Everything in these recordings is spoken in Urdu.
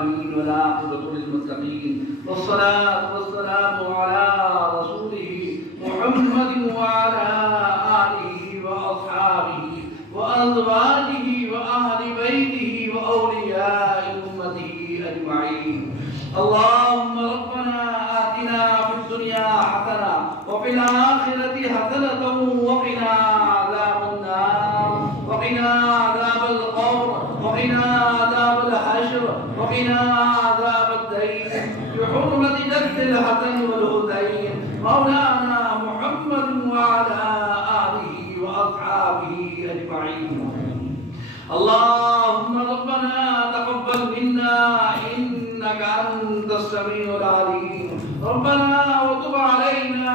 العالمين والعاقبة للمتقين والصلاة والسلام على رسوله محمد وعلى آله وأصحابه وأزواجه وأهل بيته وأولياء أمته أجمعين. اللهم ربنا آتنا في الدنيا حسنة وفي الآخرة حسنة وقنا عذاب النار وقنا عذاب القبر وقنا عذاب الحشر وقنا عذاب الدين بحرمة جد الحسن والحسين مولانا محمد وعلى آله وأصحابه أجمعين. اللهم ربنا تقبل منا إنك أنت السميع العليم. ربنا وتب علينا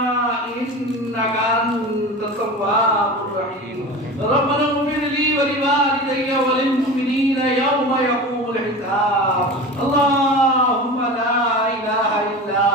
إنك أنت التواب الرحيم. ربنا اغفر لي ولوالدي وللمؤمنين يوم يقوم الحساب. اللهم لا إله إلا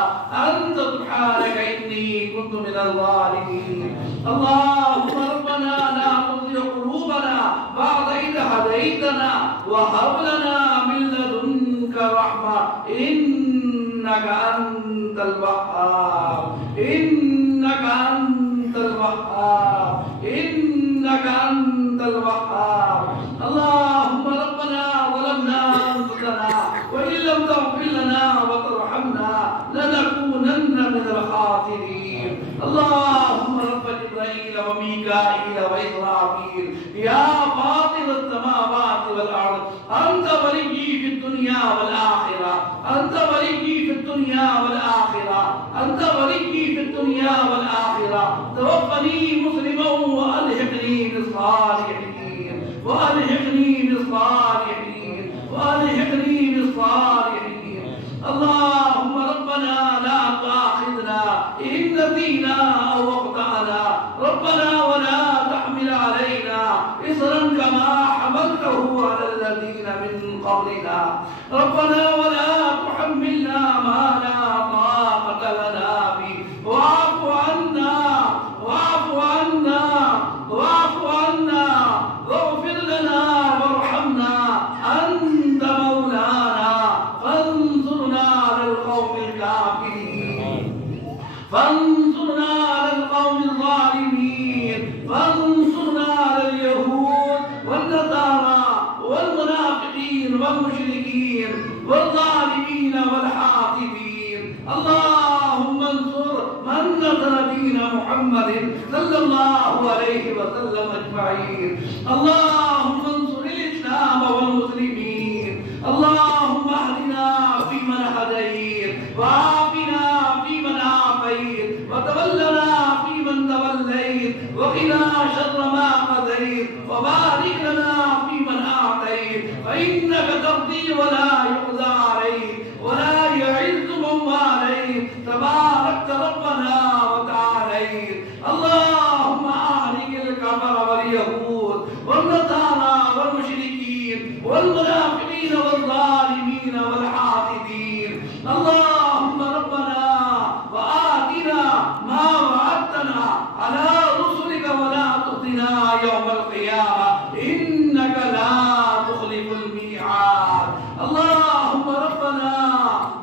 أنت سبحانك إني كنت من الظالمين. اللهم ربنا لا تزغ قلوبنا بعد إذ هديتنا وهب لنا من لدنك رحمة إنك أنت الوهاب. إنك أنت الوهاب. إنك أنت الوهاب. اللهم ربنا ظلمنا أنفسنا وإن لم تغفر لنا وترحمنا لنكونن من الخاسرين. اللهم رب جبرائيل وميكائيل وإسرافيل يا فاطر السماوات والأرض أنت وليي في الدنيا والآخرة. أنت وليي في الدنيا والآخرة. أنت وليي في الدنيا والآخرة. توفني مسلما وألحقني بالصالحين. وألحقني بالصالحين. وألحقني بالصالحين. اللهم ربنا لا تؤاخذنا إن نسينا أو أخطأنا. ربنا ولا تحمل علينا إصرا كما حملته على الذين من قبلنا. ربنا ولا تحملنا ما لا طاقة لنا به. واعف عنا واعف عنا واعف عنا واغفر لنا وارحمنا أنت مولانا فانصرنا على القوم الكافرين. فانصرنا على القوم الظالمين. فانصرنا على اليهود والنصارى والمنافقين والمشركين والظالمين والحاقدين. اللهم انصر من نصر دين محمد صلى الله عليه وسلم أجمعين. اللهم انصر الإسلام والمسلمين. اللهم اهدنا فيمن هديت وعافنا فيمن عافيت وتولنا فيمن توليت وقنا شر ما قضيت وبارك لنا فيمن أعطيت فإنك تقضي ولا يقضى عليك ولا يعز من واليت تباركت ربنا وتعاليت. اللهم أهلك الكفر واليهود والنصارى والمشركين والمنافقين والظالمين والحاسدين. اللهم ربنا وآتنا ما وعدتنا على رسلك ولا تخزنا يوم القيامة إنك لا تخلف الميعاد. اللهم ربنا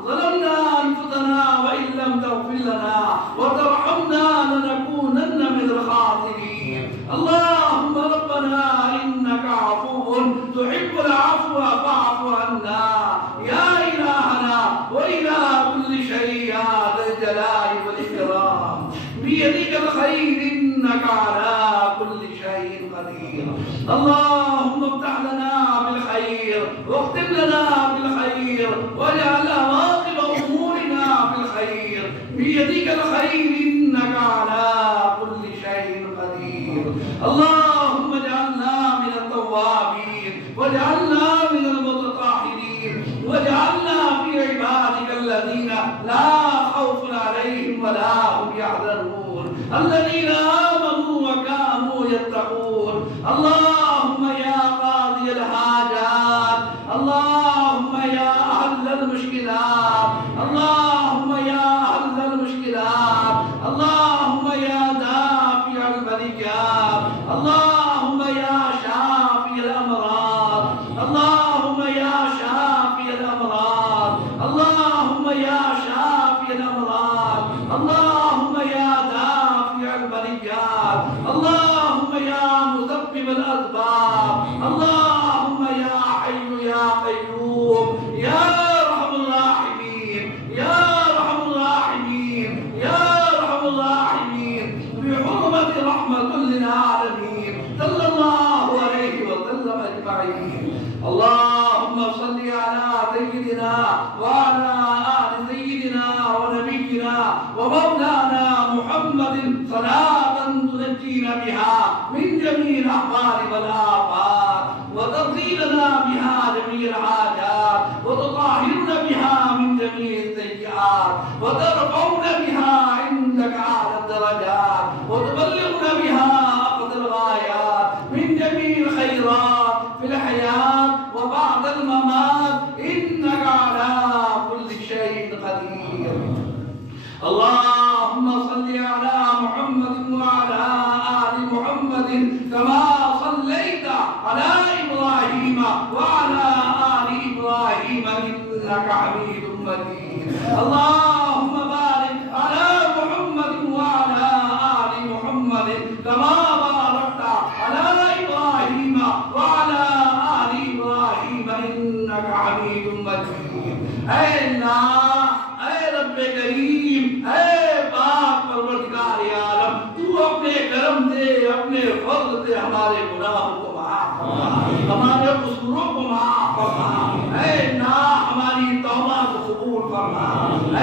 ظلمنا أنفسنا وإن لم تغفر لنا وترحمنا لنكونن من الخاسرين. اللهم ربنا إنك عفو تحب العفو فاعف عنا يا إلهنا وإله كل شيء يا ذا الجلال والإكرام. بيدك الخير إنك على كل شيء قدير. اللهم افتح لنا بالخير واختم لنا بالخير واجعل عواقب أمورنا بالخير. بيدك الخير إنك على كل شيء قدير. اللهم اجعلنا من التوابين واجعلنا من المتطهرين واجعلنا في عبادك الذين لا خوف عليهم ولا هم يحزنون الذين آمنوا وكانوا يتقون. اللهم يا قاضي الحاجات. اللهم يا أهل المشكلات. اللهم يا أهل المشكلات. اللهم يا دافع البليات. اللهم يا شافي الأمراض. اللهم يا شافي الأمراض. سيدنا وعلى آل سيدنا ونبينا ومولانا محمد صلاة تنجينا بها من جميع الأحوال والآفات وتقضي لنا بها جميع الحاجات وتطهرنا بها من جميع السيئات وترفعنا بها عندك أعلى الدرجات وتبلغنا بها أقصى الغايات من جميع الخيرات في الحياة وبعد الممات إنك على كل شيء قدير. اللهم صل على محمد وعلى آل محمد كما صليت على إبراهيم وعلى آل إبراهيم إنك حميد مجيد. اللهم بارك على محمد وعلى آل محمد كما باركت على إبراهيم وعلى آل إبراهيم إنك حميد مجيد. اے اللہ، اے رب کریم، اے پاک پروردگار عالم، تو اپنے کرم سے، اپنے فضل سے ہمارے گناہوں کو معاف فرما، ہمارے قصوروں کو معاف فرما. اے اللہ، ہماری توبہ کو قبول فرما.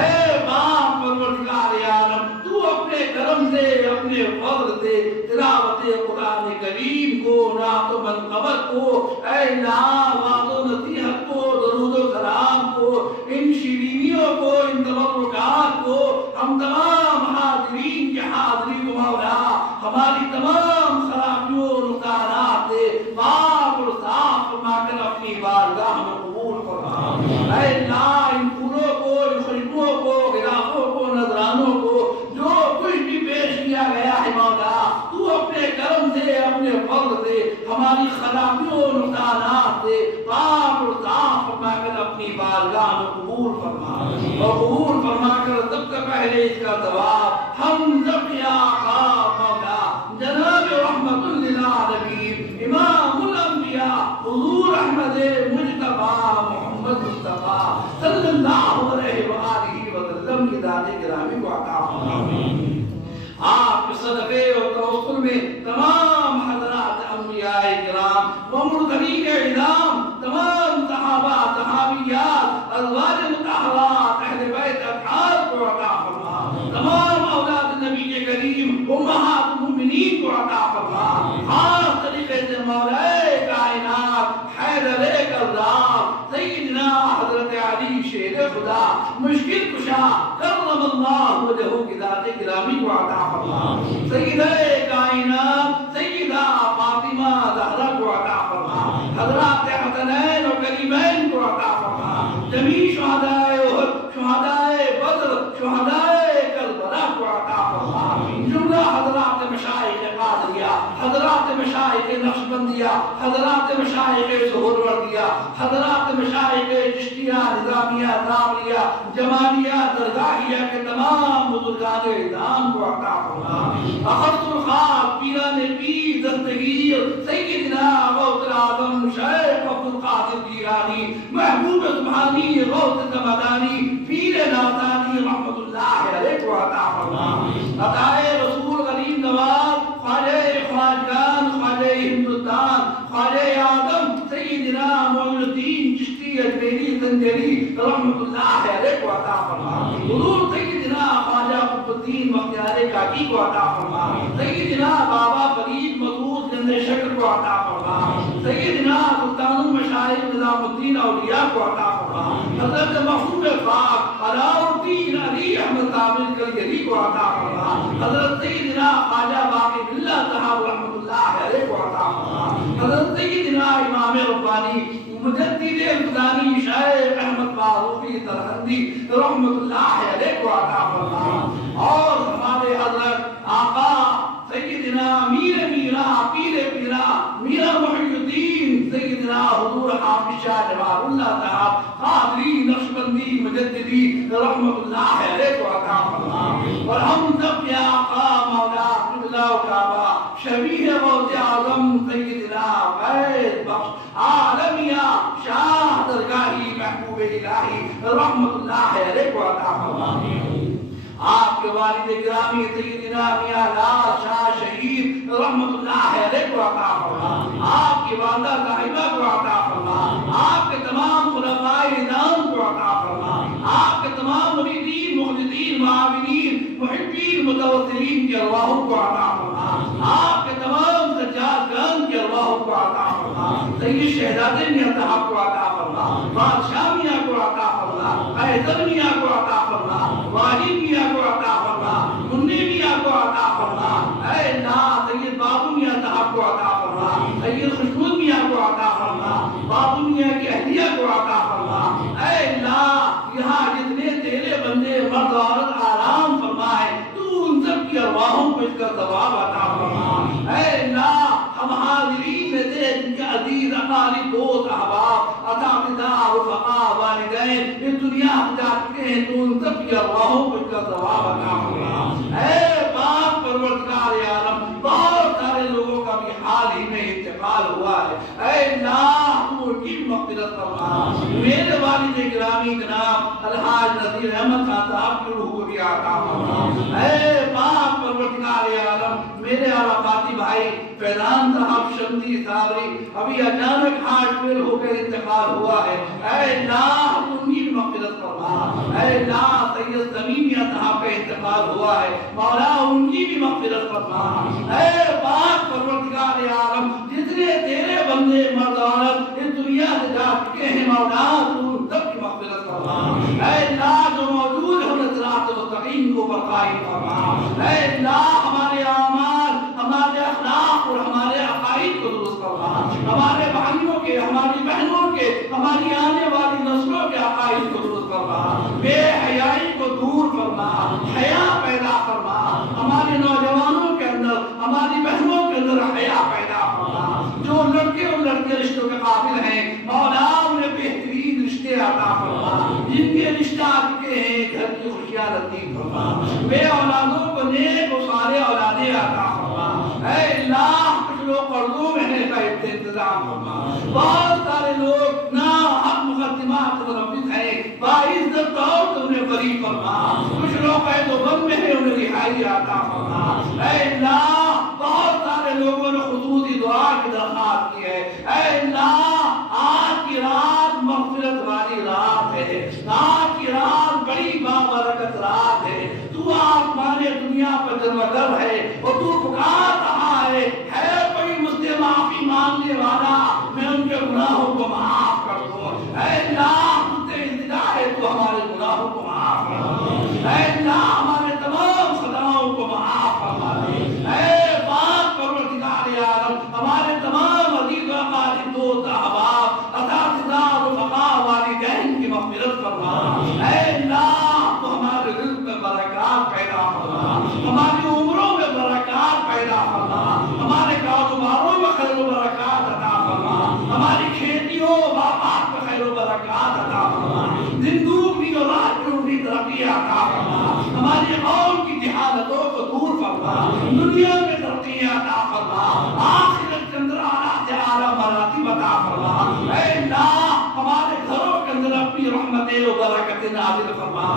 اے پاک پروردگار عالم، تو اپنے کرم سے، اپنے فضل سے تلاوت قرآن کریم کو، نعت و منقبت کو، اے اللہ، وعظ و نصیحت کو، درود و سلام کو، ان شیرینیوں کو، ان تبرکات کو، ہم تمام حاضرین کی حاضری کو مولا ہماری تمام خرابیوں اور نقصانات سے پاک اور صاف فرما کر اپنی بارگاہ میں قبول فرما. اے اللہ، ان پھولوں کو، ان خوشبوؤں کو، غلافوں کو، نذرانوں کو، جو کچھ بھی پیش کیا گیا ہے مولا، تو اپنے کرم سے، اپنے فضل سے ہماری خرابیوں اور نقصانات سے پاک اور صاف فرما کر اپنی بارگاہ میں قبول فرما. اور قبول فرما کر سب سے پہلے اس کا ثواب ہم سب یا آقا مولا جناب رحمت للعالمین امام الانبیاء حضور احمد مجتبی محمد مصطفیٰ صلی اللہ علیہ وآلہ وسلم کی ذات گرامی کو عطا فرما. آپ کے صدقے اور توسل میں تمام حضرات انبیاء کرام و مرسلین اعظام، تمام صحابہ صحابیات، ازواج مطہرات، اہل بیت اطہار کو عطا فرما. تمام اولاد نبی کریم امہات المؤمنین کو عطا فرما. خاص طریقے سے مولا کائنات حیدر کرام سیدنا حضرت علی شیر خدا مشکل کشا کرم اللہ وجہہ کی ذات گرامی کو عطا فرما. سیدہ کائنات سیدہ فاطمہ زہرا کو عطا فرما. حضرات حسنین و کریمین کو عطا فرما. جمیع شہداء احد، شہداء بدر، شہداء کربلا کو عطا فرما. جملہ حضرات مشائخ قادریہ، حضرات مشائخ نقشبندیہ، حضرات مشائخ سہروردیہ، حضرات مشائخ چشتیہ، نظامیہ، ثانویہ، جمالیہ، درگاہیہ کے تمام بزرگان اعظام کو عطا فرما. اخذ الخاص پیران پیر دستگیر سیدنا غوث العظم شیخ عبد القادر جیلانی محبوب سبحانی غوث زمدانی پیر ناسانی رحمت اللہ علیہ کو عطا فرما. عطائے رسول غریب نواز خواجہ خواجگان خواجہ ہندوستان خواجہ آدم سیدنا معین الدین چشتی اجمیری زنجری رحمت اللہ علیہ کو عطا فرما. حضور سیدنا خواجہ قطب الدین بختیار کاکی کو عطا فرما. سیدنا بابا فرید مسعود زند شکر کو عطا فرما. سیدنا سلطان المشائخ نظام الدین اولیاء کو عطا فرما. حضرت محمود پاک علاء الدین علی احمد عامر کلیری کو عطا فرما. حضرت سیدنا خواجہ باقی باللہ صاحب رحمت اللہ علیہ کو عطا فرما. حضرت سیدنا امام ربانی مجدد الفدانی شیخ احمد معروفی سرہندی رحمت اللہ علیہ کو عطا فرما. اور ہمارے حضرت آقا سیدنا میر میرا پیر پیرا میرا محی الدین سیدنا حضور حافظ شاہ جوار اللہ صاحب قادری نقشبندی مجددی رحمت اللہ علیہ کو عطا فرما. اور ہم سب یا آقا مولا قبلہ و کعبہ شبیہ غوث اعظم سیدنا فیض بخش عالمیہ شاہ درگاہی محبوب الہی رحمت اللہ علیہ کو عطا فرما. آپ کے والد گرامی سیدنا میاں لال شاہ شہید رحمت اللہ علیہ کو عطا فرما، آپ کی والدہ صاحبہ کو عطا فرما، آپ کے تمام خلفائے اعظام کو عطا فرما، آپ کے تمام مریدین مخلصین معاونین محبین متوسلین کی ارواحوں کو عطا فرما، آپ کے تمام سجاد گان کی ارواحوں کو عطا فرما، سید شہزادے میاں صاحب کو عطا فرما، بادشاہ میاں کو عطا فرما، حیدر میاں کو عطا فرما، واحد میاں کو عطا فرما، منی میاں کو عطا فرما، اے اللہ سید بابو میاں صاحب کو عطا فرما، سید خوشبود میاں کو عطا فرما، بابو میاں کی اہلیہ کو عطا فرما، اے اللہ یہاں جتنے تیرے بندے مرد عورت آرام فرمائے تو ان سب کی ارواحوں کو اس کا ثواب عطا فرما، اے اللہ ہم حاضرین میں سے جن کے عزیز اقارب دوست احباب اساتذہ رفقا والدین اس دنیا سے جا چکے ہیں تو ان سب کی ارواحوں کو اس کا ثواب عطا فرما، اے پاک پروردگار عالم بہت سارے لوگوں کا بھی حال ہی میں انتقال ہوا ہے، اے اللہ تو ان کی مغفرت فرما، میرے والد گرامی جناب الحاج نذیر احمد خان صاحب کی روح کو بھی عطا فرما، اے پاک پروردگار عالم میرے عرفاتی بھائی فیضان صاحب شمسی صابری ابھی اچانک ہارٹ فیل ہو کر انتقال ہوا ہے، اے اللہ ان کی مغفرت فرما، اے اللہ سید سمیمیہ صاحب کا انتقال ہوا ہے مولا ان کی بھی مغفرت فرما، اے پاک پروردگار عالم جتنے تیرے بندے مرد عورت اس دنیا سے جا چکے ہیں مولا تو ان سب کی مغفرت فرما، اے اللہ جو موجود ہے انہیں صراط مستقیم کو برقرار فرما، اے اللہ ہمارے اعمال ہمارے اخلاق اور ہمارے عقائد کو درست فرما، ہمارے بھائیوں کے ہماری بہنوں کے ہماری آنے والی نسلوں کے عقائد کو درست فرما، بے حیائی کو دور فرما، حیا پیدا فرما، ہمارے نوجوانوں کے اندر ہماری بہنوں کے اندر حیا پیدا فرما، جو لڑکے اور لڑکے رشتوں کے قابل ہیں مولا انہیں بہترین رشتے عطا فرما، جن کے رشتہ آ چکے ہیں گھر کی خوشیاں نصیب فرما، بے اولادوں کو نیک و صالح اولادیں عطا فرما، اے اللہ کچھ لوگ قرضوں میں ہیں کا انتظام فرما، بہت سارے لوگ نا حق مقدمات مربط ہیں باعزت طور سے انہیں بری فرما، کچھ لوگ قید و بند میں ہیں انہیں رہائی عطا فرما، اے اللہ بہت سارے لوگوں نے خصوصی دعا کی درخواست کی ہے، اے اللہ آج کی رات مغفرت والی رات ہے، آج کی رات بڑی بابرکت رات ہے، تو آسمان دنیا پر جلوگر ہے اور تو پکار رہا ہے کوئی مجھ سے معافی مانگنے والا میں ان کے گناہوں کو معاف کر دوں، اے اللہ تجھ سے التجا ہے تو ہمارے گناہوں کو معاف کر دے، اے اللہ ہمارے تمام خطاؤں کو معاف فرما دے، اے پاک پروردگار عالم ہمارے تمام عزیز و اقارب دوست احباب اساتذہ رفقا والدین کی مغفرت فرما، اے اللہ تو ہمارے رزق میں برکات پیدا فرما، ہماری عمروں میں برکات پیدا فرما، ہمارے کاروباروں میں خیر و برکات عطا فرما، ہماری کھیتیوں باغات میں خیر و برکات عطا فرما، زندگی اور راحتوں کی ترقی عطا فرما، ہماری قوم کی جہالتوں کو دور فرما، دنیا میں ترقی عطا فرما، آخرت کے اندر اعلیٰ سے اعلیٰ مراتب عطا فرما، اے اللہ ہمارے گھروں کے اندر اپنی رحمتیں و برکتیں نازل فرما،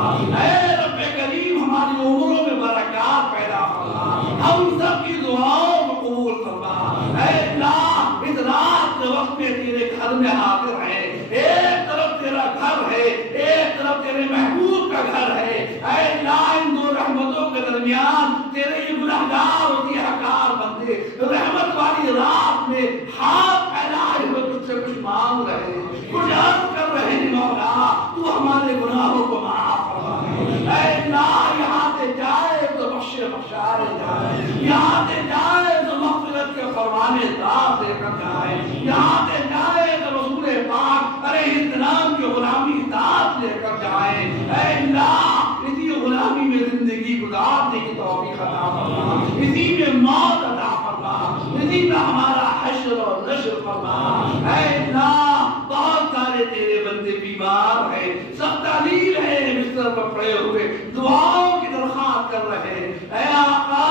اے رب کریم ہماری عمروں میں برکات پیدا فرما، ہم سب کی دعاؤں کو قبول فرما، اے اللہ اس رات کے وقت میں تیرے گھر میں حاضر ہے، ایک طرف تیرا گھر ہے ایک طرف تیرے محبوب کا گھر ہے، اے اللہ ان دو رحمتوں کے درمیان تیرے یہ گناہگار اور سیاہکار بندے رحمت والی رات میں ہاتھ پھیلائے ہوئے تجھ سے کچھ مانگ رہے ہیں، کچھ عرض کر رہے ہیں مولا تو ہمارے گناہوں کو معاف فرما، اے اللہ یہاں سے جائے تو بخشارے جائے، یہاں سے جائے تو مغفرت کے فرمانے ذات دے کر جائے، یہاں سے جائے تو رسول پاک علیہ السلام کی غلامی ذات لے کر جائے، اے اللہ اسی غلامی میں زندگی گزارنے کی توفیق عطا فرما، اسی میں موت عطا فرما، اسی میں ہمارا حشر اور نشر فرما، اے اللہ بہت سارے تیرے بندے بیمار ہیں، سخت تعلیل ہے بستر پر پڑے ہوئے دعاؤں کی درخواست کر رہے، اے آقا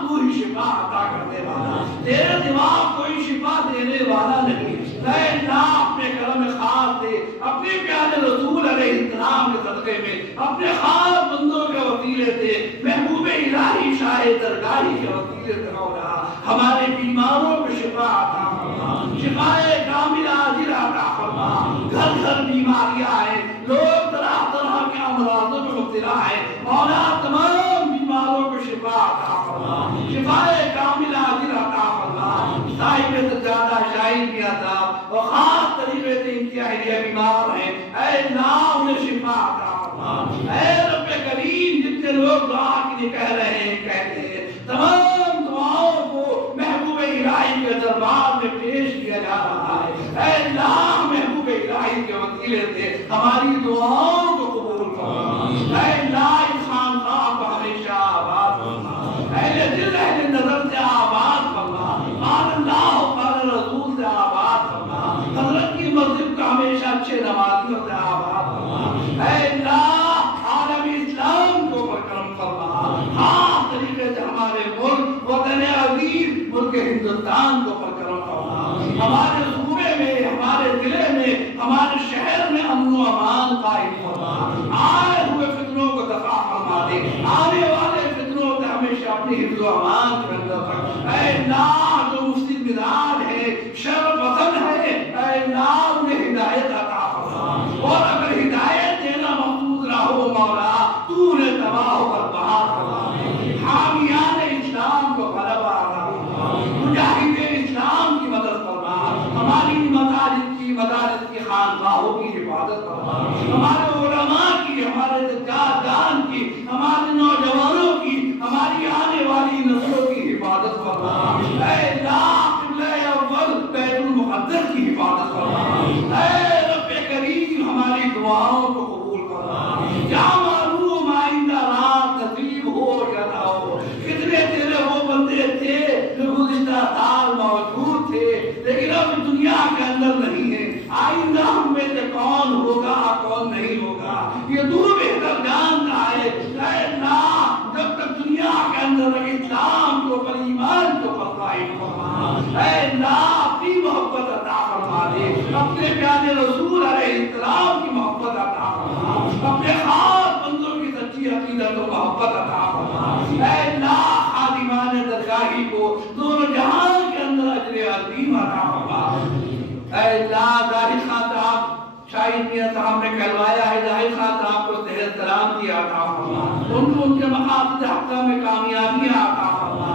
تو ہی شفا عطا کرنے والا، تیرے دماغ کوئی شفا دینے والا نہیں، اے اللہ اپنے کرم خاص سے اپنے پیارے رسول علیہ السلام کے صدقے میں اپنے خاص بندوں کے وسیلے وسیلے سے محبوب الہی شاہ درگاہی کے وسیلے سے مولا ہمارے بیماروں کو شفا عطا فرما، شفائے کاملہ عاجلہ عطا فرما۔ گھر گھر بیماریاں ہیں، لوگ طرح طرح کے امراضوں میں مبتلا ہیں، مولا تمام بیماروں کو شفا عطا فرما، شفائے کاملہ عاجلہ عطا فرما۔ صاحب سجادہ شاہد میاں صاحب اور خاص طریقے سے ان کی اہلیہ بیمار ہیں، اے اللہ انہیں شفا عطا فرما۔ اے رب کریم جتنے لوگ دعا کے لیے کہہ رہے ہیں کہتے ہیں، تمام دعاؤں کو محبوب الہی کے دربار میں پیش کیا جا رہا ہے۔ اے اللہ محبوب الہی کے وسیلے سے ہماری دعاؤں کو قبول فرما۔ اے اللہ اس خانقاہ کو ہمیشہ آباد فرما، اہل دل اہل نظر سے آباد فرما، قال اللہ قال رسول سے آباد فرما، حضرت کی مسجد کو ہمیشہ اچھے نمازیوں سے آباد فرما۔ اے اللہ عالم اسلام کو پر کرم فرما، خاص طریقے سے ہمارے ملک وطن عزیز ملک ہندوستان کو پر کرم فرما، ہمارے صوبے میں ہمارے ضلع میں ہمارے شہر میں امن و امان قائم فرما، آئے ہوئے فتنوں کو دفع فرما دے، آنے والے فتنوں سے ہمیشہ اپنی حفظ و امان کے اندر رکھ۔ اے اللہ جو مفسد مزاج ہے، شر پسند ہے، اے اللہ انہیں ہدایت عطا فرما، اور اگر ہدایت دینا مقصود نہ ہو مولا تو انہیں تباہ و برباد فرما۔ حامیان اسلام کو غلبہ عطا فرما، مجاہد اسلام کی مدد فرما، ہماری مدارس کی خانقاہوں کی حفاظت فرما، ہمارے علماء کی، ہمارے سجادگان کی، ہمارے نوجوانوں کی، ہماری آنے والی نسلوں کی حفاظت فرما۔ اے اللہ قبلہ اول بیت المقدس کی حفاظت فرما۔ اے رب کریم ہماری دعاؤں کو قبول فرما۔ کیا معلوم آئندہ رات نصیب ہو یا نہ ہو، کتنے تیرے وہ بندے تھے جو گزشتہ سال موجود تھے لیکن اب دنیا کے اندر نہیں ہے، آئندہ ہم میں سے کون ہوگا کون نہیں ہوگا یہ تو بہتر جانتا ہے۔ اے اللہ جب تک دنیا کے اندر اسلام کے اوپر ایمان کے اوپر قائم فرما، اے اللہ اپنی محبت عطا فرما دے، اپنے پیارے رسول علیہ السلام کی محبت عطا فرما، اپنے خاص بندوں کی سچی عقیدت و محبت عطا فرما۔ اے اللہ خادمان درگاہی کو دونوں جہان کے اندر اجر عظیم عطا فرما۔ اے اللہ ظاہر خان صاحب شاہد میاں صاحب نے کہلوایا ہے، ظاہر خان صاحب کو صحت سلامتی عطا فرما، ان کے مقاصد حقہ میں کامیابیاں عطا فرما۔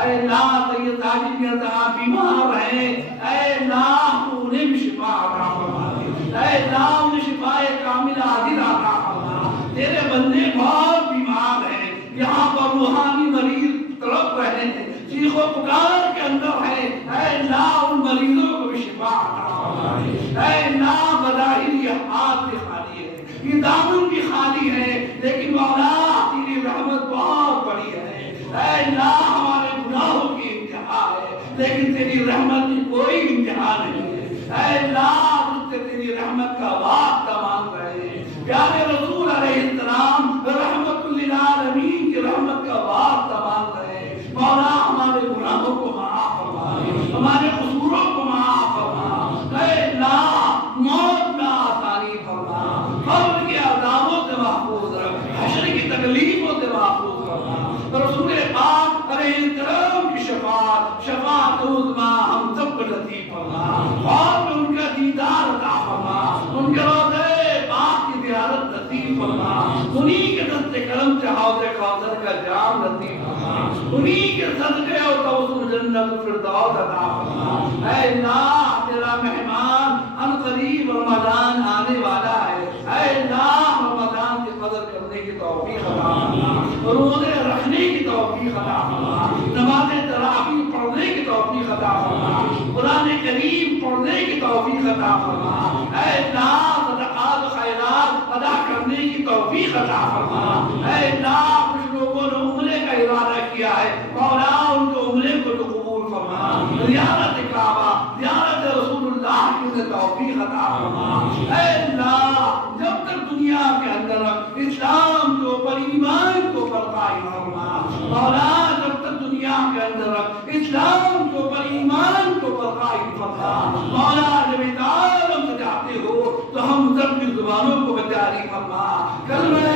اے اللہ سید ساجد میاں صاحب بیمار ہیں، اے اللہ تو انہیں بھی شفا عطا فرما دے، اے اللہ انہیں شفائے کاملہ عاجلہ عطا فرما۔ تیرے بندے بہت بیمار ہیں، یہاں پر روحانی مریض تڑپ رہے ہیں، چیخ و پکار کے اندر ہے، اے اللہ ان مریضوں کو بھی شفا عطا فرما دے۔ اے اللہ بظاہر یہ ہاتھ بھی خالی ہے، یہ دامن بھی خالی ہے، لیکن مولا تیری رحمت بہت بڑی ہے۔ اے اللہ ہمارے گناہوں کی انتہا ہے لیکن تیری رحمت کی کوئی انتہا نہیں ہے۔ اے اللہ تجھ سے تیری رحمت کا واسطہ مانگ رہے ہیں، پیارے رسول علیہ السلام رحمت للعالمین کی رحمت کا واسطہ مانگ رہے ہیں۔ مولا ہمارے گناہوں کو معاف فرما، ہمارے قصوروں کو معاف فرما۔ اے اللہ موت میں آسانی فرما، قبر کے عذابوں سے محفوظ رکھ، حشر کی تکلیفوں سے محفوظ فرما۔ رسول پاک علیہ السلام کی شفاعت عظمیٰ ہم سب کو نصیب فرما، اور ان کا دیدار عطا فرما، ان کے روضے پاک کی زیارت نصیب فرما، انہی کے دست کرم سے حوض کوثر کا جام نصیب فرما، انہی کے صدقے اور توسل جنت الفردوس عطا فرما۔ اے اللہ تیرا مہمان عنقریب رمضان آنے والا ہے، اے اللہ رمضان کی قدر کرنے کی توفیق عطا فرما، روزے رکھنے کی توفیق عطا فرما، نماز تراویح پڑھنے کی توفیق عطا فرما، قرآن کریم پڑھنے کی توفیق عطا فرما۔ اے اللہ صدقات و خیرات ادا کرنے کی توفیق عطا فرما۔ اے اللہ کچھ لوگوں نے عمرے کا ارادہ کیا ہے، مولا ان کو عمرے کو تو قبول فرما، زیارت کعبہ زیارت رسول اللہ کی انہیں توفیق عطا فرما۔ اے اللہ جب تک دنیا کے اندر اسلام کے اوپر ایمان کے اوپر قائم فرما، مولا جب تک دنیا کے اندر اسلام کے اوپر ایمان کے اوپر قائم فرما، مولا جب اس عالم سے جاتے ہو تو ہم سب کی زبانوں کو جاری فرما، کلمہ